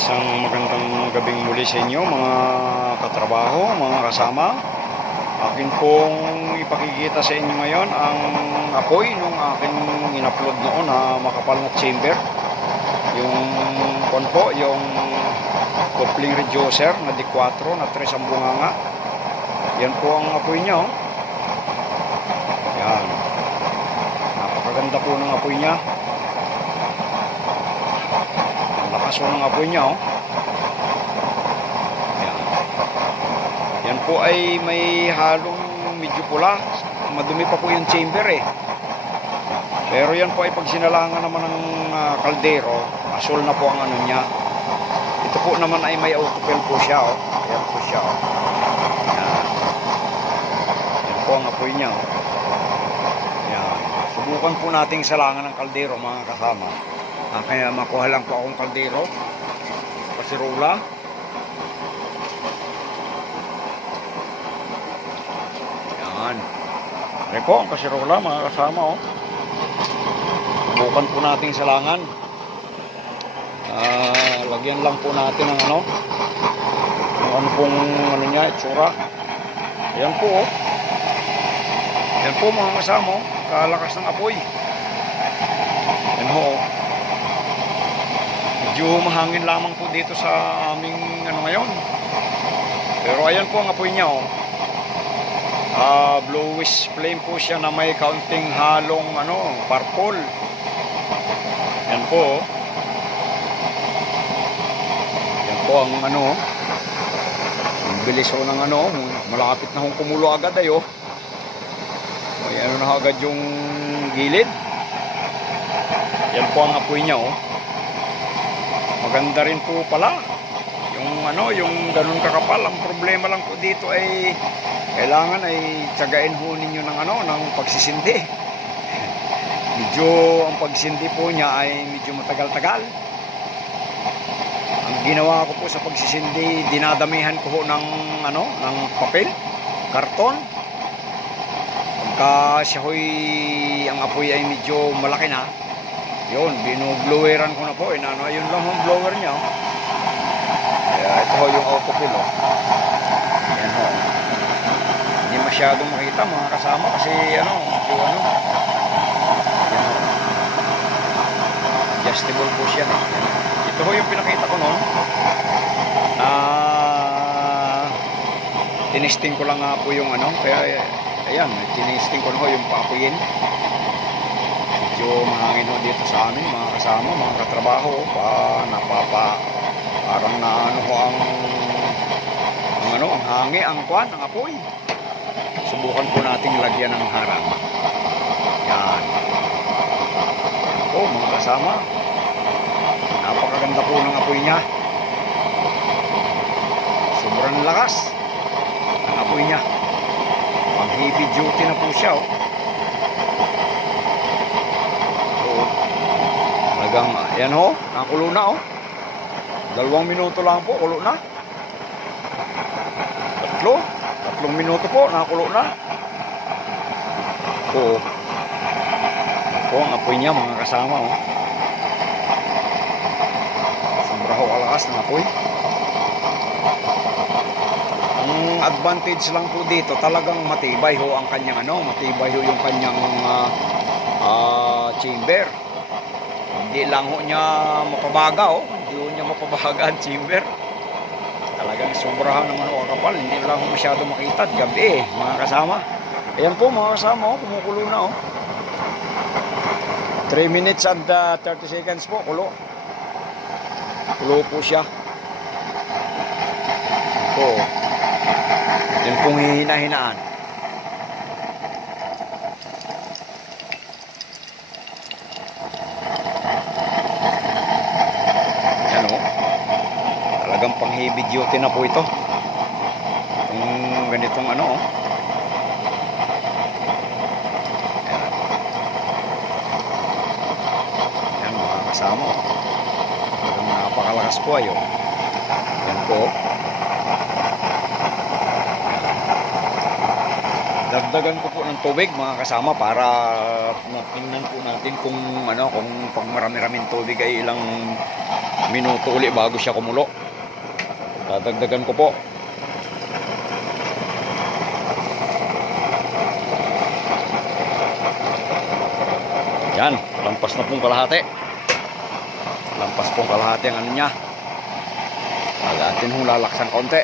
Isang magandang gabing muli sa inyo mga katrabaho, mga kasama. Akin pong ipakikita sa inyo ngayon ang apoy nung aking in-upload noon na makapal na chamber. Yung kon po, yung coupling reducer na D4 na 3 ang bunganga. Yan po ang apoy niya. Oh. Yan. Napakaganda po ng apoy niya. Ang lakas po ng apoy niya. Oh. Yan. Yan po ay may halong medyo pula. Madumi pa po yung chamber eh. Pero yan po ay pag sinalangan naman ng ah, kaldero, asul na po ang ano niya. Ito po naman ay may autofill po siya. Oh. Ayan po siya. Oh. Yan. Yan po ang apoy niya. Oh. Yan. Subukan po nating salangan ng kaldero mga kasama. Ah, kaya makuha lang po akong kaldero. Pasirola. Yan. Yan po ang kasirola mga kasama. Oh. Subukan po nating salangan. Ah, lagyan lang po natin ng ano. Ng ano pong ano niya, itsura. Ayan po oh. Yan po mga kasama, oh. kalakas ng apoy. Yan ho. oh. Medyo mahangin lamang po dito sa aming ano ngayon. Pero ayan po ang apoy niya oh. Ah, bluish flame po siya na may kaunting halong ano, purple. Yan po. oh. Yan po ang ano. oh. Ang bilis ho ng ano, malapit na hong kumulo agad ay oh. May ano na agad yung gilid. Yan po ang apoy niya oh. Maganda rin po pala. Yung ano, yung ganun kakapal. Ang problema lang po dito ay kailangan ay tsagain ho ninyo ng ano, ng pagsisindi. Medyo ang pagsindi po niya ay medyo matagal-tagal. Ang ginawa ko po sa pagsisindi, dinadamihan ko ho ng ano, ng papel, karton. Pagka siya ho'y, ang apoy ay medyo malaki na, yun, binubloweran ko na po. Inano, ayun lang ang blower niya. Kaya ito ho yung autofill. Oh. Yan ho. Hindi masyadong makita mga kasama kasi ano, medyo ano. Yan ho. Adjustable po siya. Eh. Yan. Ito ho yung pinakita ko noon. Ah, tinisting ko lang nga po yung ano. Kaya ayan, tinisting ko na ho yung papuyin medyo mahangin ho dito sa amin mga kasama, mga katrabaho. Pa napapa parang na ano ho ang ang ano, ang hangi, ang kwan, ang apoy. Subukan po nating lagyan ng harang. Yan. Po mga kasama napakaganda po ng apoy niya. Sobrang lakas ang apoy niya. Pang heavy duty na po siya oh. Talagang, yan ho, nakulo na oh. Dalawang minuto lang po, kulo na. Tatlo, tatlong minuto po, nakulo na. Oo. Po, ang apoy niya mga kasama oh. Sombra ho kalakas ng apoy. Ang advantage lang po dito, talagang matibay ho ang kanyang ano, matibay ho yung kanyang ah, ah, chamber. Hindi lang ho niya mapabaga oh. Hindi ho niya mapabaga ang chamber. Talagang sobrahan naman ho kapal. Hindi lang ho masyado makita at gabi eh, mga kasama. Ayan po mga kasama oh, kumukulo na oh. 3 minutes and ah, 30 seconds po, kulo. Kulo po siya. Ito. Yan pong hihina-hinaan. Yan o. Talagang pang heavy duty na po ito. Yung ganitong ano o. Yan. Mga kasama o. Talagang napakalakas po ayo. Yan po. Dagdagan ko po ng tubig mga kasama para tingnan po natin kung ano kung pag marami-raming tubig ay ilang minuto uli bago siya kumulo. Dadagdagan ko po. Yan, lampas na pong kalahati. Lampas pong kalahati ang ano niya. Wala atin hong lalaksan konti.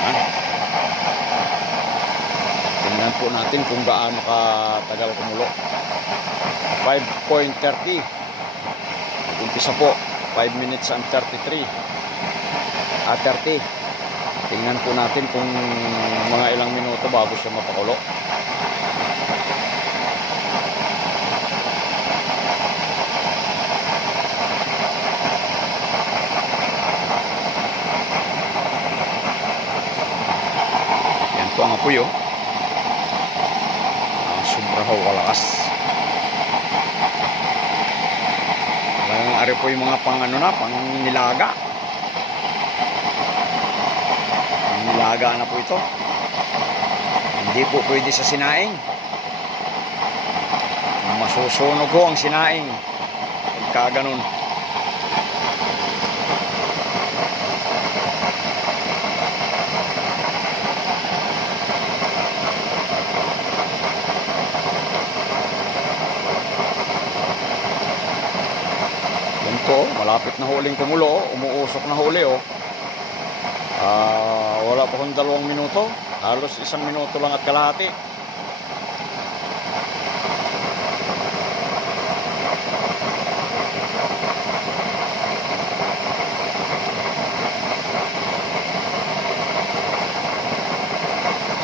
Yan. Tingnan po natin kung gaano katagal kumulo. 5.30. Umpisa po. 5 minutes and 33. Ah, 30. Tingnan po natin kung mga ilang minuto bago siya mapakulo. Yan po ang apoy oh. Ah, sobra ho kalakas. Talagang ari po yung mga pang ano na, pang nilaga. Pang nilaga na po ito. Hindi po pwede sa sinaing. Masusunog ho ang sinaing. Pagka ganun. Yan po, malapit na huling kumulo, umuusok na huli oh. Ah, wala pa kong dalawang minuto. Halos isang minuto lang at kalahati.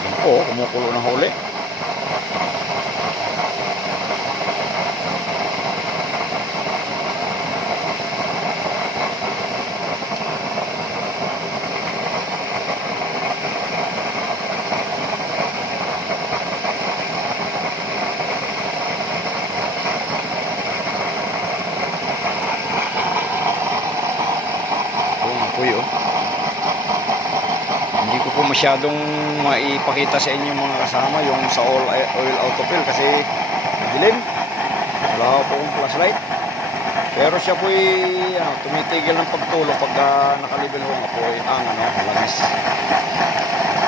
Yan po, kumukulo na huli. Oo nga po yun. Hindi ko po masyadong maipakita sa inyo mga kasama yung sa all oil autofill kasi madilim. Wala po akong flashlight. Pero siya po ano, tumitigil ng pagtulog pagka nakalibel ho nga po ang ano, langis.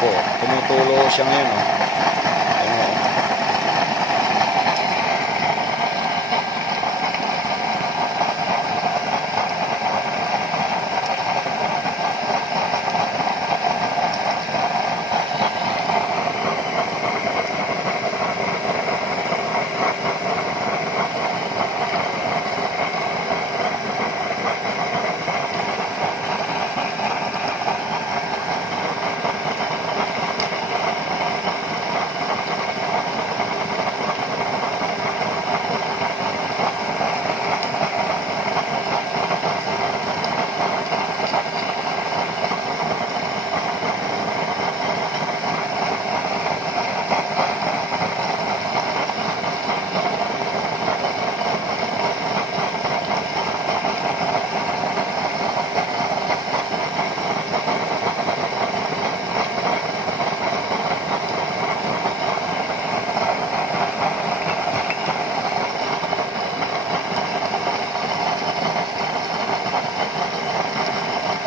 Po, tumutulo siya ngayon. Oh. Ayun, oh.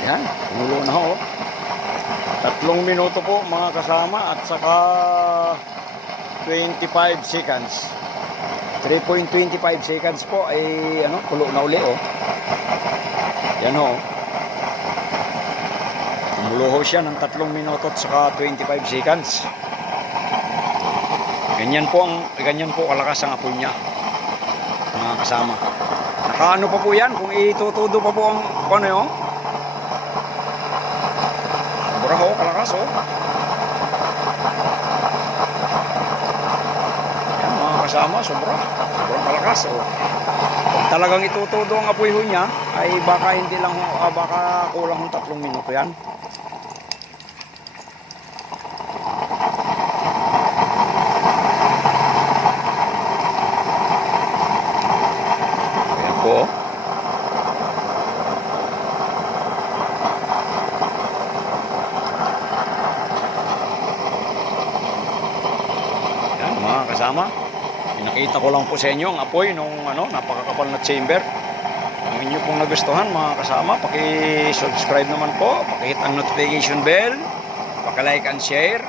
Yan, kumulo na ho. Tatlong minuto po mga kasama at saka 25 seconds. 3.25 seconds po ay ano, kulo na uli oh. Yan ho. Kumulo siya ng tatlong minuto at saka 25 seconds. Ganyan po ang ganyan po kalakas ang apoy niya. Mga kasama. Nakaano pa po yan kung itutudo pa po ang ano yun? Sobra ho, kalakas ho. Yan mga kasama, sobra. Sobrang kalakas ho. Kung talagang itutudo ang apoy ho niya, ay baka hindi lang ah, baka kulang ho tatlong minuto yan. Ayan po. Pakita ko lang po sa inyo ang apoy nung ano, napakakapal na chamber. Kung inyo pong nagustuhan mga kasama, paki-subscribe naman po, paki-hit ang notification bell, paki-like and share.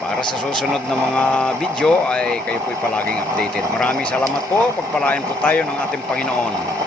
Para sa susunod na mga video ay kayo po'y palaging updated. Maraming salamat po. Pagpalain po tayo ng ating Panginoon.